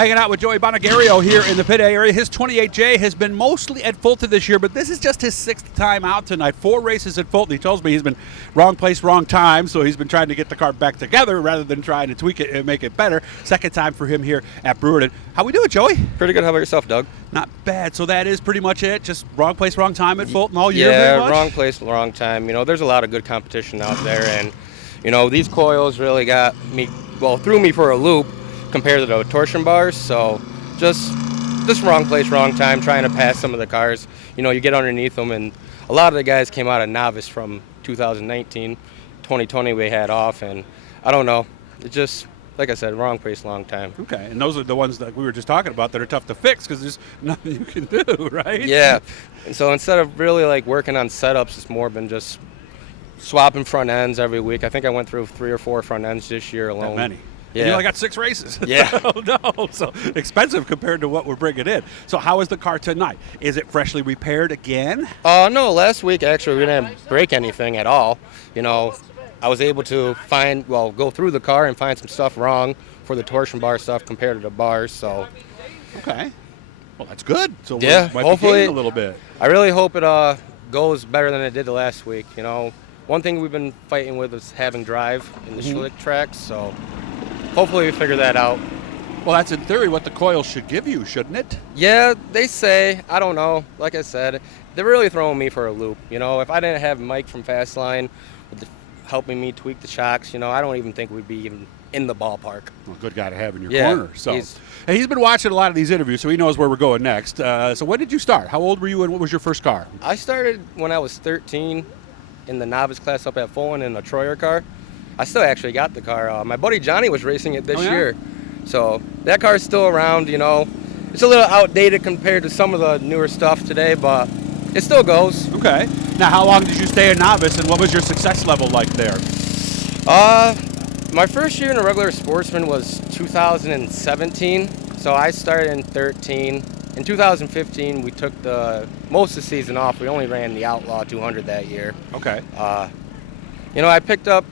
Hanging out with Joey Buonagurio here in the pit area. His 28J has been mostly at Fulton this year, but this is just his 6th time out tonight. 4 races at Fulton. He tells me he's been wrong place, wrong time, so he's been trying to get the car back together rather than trying to tweak it and make it better. 2nd time for him here at Brewerton. How we doing, Joey? Pretty good. How about yourself, Doug? Not bad. So that is pretty much it? Just wrong place, wrong time at Fulton all year? Yeah, wrong place, wrong time. You know, there's a lot of good competition out there, and, you know, these coils really got me, well, threw me for a loop compared to the torsion bars, so just wrong place, wrong time, trying to pass some of the cars. You know, you get underneath them, and a lot of the guys came out of novice from 2019. 2020 we had off, and I don't know. It just, like I said, wrong place, long time. Okay, and those are the ones that we were just talking about that are tough to fix because there's nothing you can do, right? Yeah, and so instead of really like working on setups, it's more been just swapping front ends every week. I think I went through 3 or 4 front ends this year alone. That many. Yeah. And you only got 6 races. Yeah. Oh, no. So expensive compared to what we're bringing in. So how is the car tonight? Is it freshly repaired again? No, last week actually we didn't break anything at all. You know, I was able to go through the car and find some stuff wrong for the torsion bar stuff compared to the bars. So. Okay. Well, that's good. So yeah, might hopefully a little bit. I really hope it goes better than it did the last week. You know, one thing we've been fighting with is having drive in the slick tracks. So. Hopefully we figure that out. Well, that's in theory what the coil should give you, shouldn't it? Yeah, they say. I don't know. Like I said, they're really throwing me for a loop. You know, if I didn't have Mike from Fastline helping me tweak the shocks, you know, I don't even think we'd be even in the ballpark. Well, good guy to have in your corner. So, and he's been watching a lot of these interviews, so he knows where we're going next. So when did you start? How old were you, and what was your first car? I started when I was 13 in the novice class up at Fulton in a DIRTcar. I still actually got the car. My buddy Johnny was racing it this year. So that car is still around, you know. It's a little outdated compared to some of the newer stuff today, but it still goes. Okay. Now, how long did you stay a novice, and what was your success level like there? My first year in a regular sportsman was 2017. So I started in 13. In 2015, we took most of the season off. We only ran the Outlaw 200 that year. Okay. You know, I picked up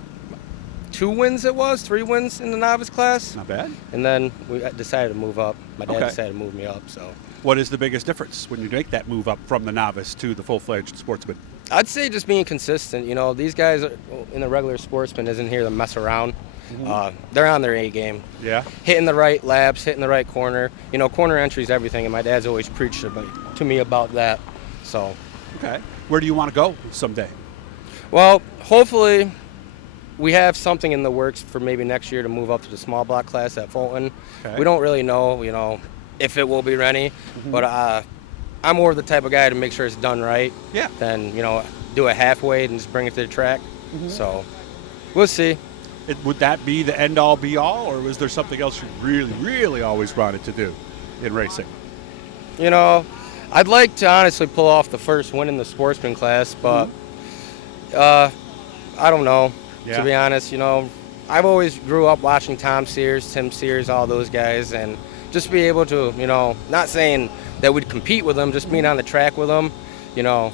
3 wins in the novice class. Not bad. And then we decided to move up. My dad decided to move me up. So, what is the biggest difference when you make that move up from the novice to the full-fledged sportsman? I'd say just being consistent. You know, these guys in the regular sportsman isn't here to mess around. They're on their A game. Yeah. Hitting the right laps, hitting the right corner. You know, corner entry is everything, and my dad's always preached to me about that. So. Okay. Where do you want to go someday? Well, hopefully. We have something in the works for maybe next year to move up to the small block class at Fulton. Okay. We don't really know, you know, if it will be ready, but I'm more of the type of guy to make sure it's done right than, you know, do it halfway and just bring it to the track. So we'll see. Would that be the end-all, be-all, or was there something else you really, really always wanted to do in racing? You know, I'd like to honestly pull off the first win in the sportsman class, but I don't know. To be honest, you know, I've always grew up watching Tom Sears, Tim Sears, all those guys, and just be able to, you know, not saying that we'd compete with them, just being on the track with them, you know,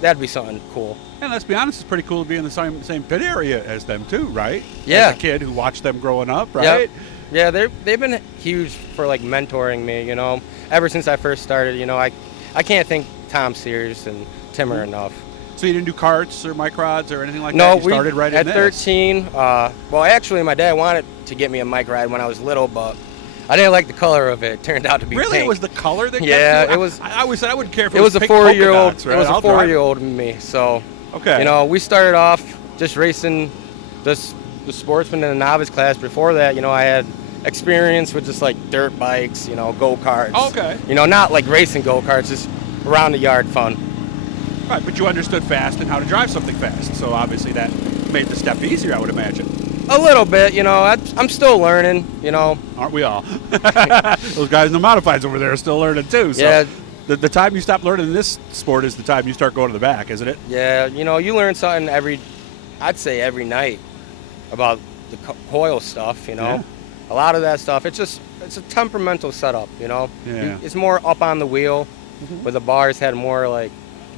that'd be something cool. And let's be honest, it's pretty cool to be in the same pit area as them too, right? Yeah. As a kid who watched them growing up, right? Yeah, they've been huge for like mentoring me, you know. Ever since I first started, you know, I can't thank Tom Sears and Timmer enough. So you didn't do karts or microds or anything like that? No, you started right in at 13. Well, actually, my dad wanted to get me a microd when I was little, but I didn't like the color of it. It turned out to be pink. It was the color that yeah, kept you? it was. I always said I wouldn't care if it was pink a 4-year-old. Right? It was a 4-year-old in me. So, you know, we started off just racing the sportsman in the novice class. Before that, you know, I had experience with just like dirt bikes, you know, go-karts. Okay. You know, not like racing go-karts, just around the yard fun. Right, but you understood fast and how to drive something fast, so obviously that made the step easier, I would imagine. A little bit, you know. I'm still learning, you know. Aren't we all? Those guys in the modifieds over there are still learning too. So yeah. The time you stop learning this sport is the time you start going to the back, isn't it? Yeah, you know, you learn something I'd say every night about the coil stuff, you know. Yeah. A lot of that stuff, it's a temperamental setup, you know. Yeah. It's more up on the wheel, where the bars had more like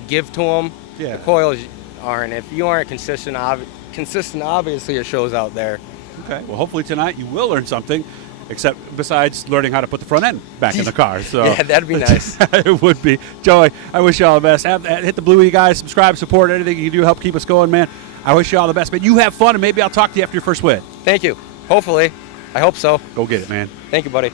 give to them. Yeah. The coils aren't. If you aren't consistent, obviously it shows out there. Okay. Well, hopefully tonight you will learn something. except besides learning how to put the front end back in the car. So Yeah, that'd be nice. It would be. Joey, I wish you all the best. Hit the Bluey guys, subscribe, support, anything you do help keep us going, man. I wish you all the best, man. You have fun, and maybe I'll talk to you after your first win. Thank you. Hopefully. I hope so. Go get it, man. Thank you, buddy.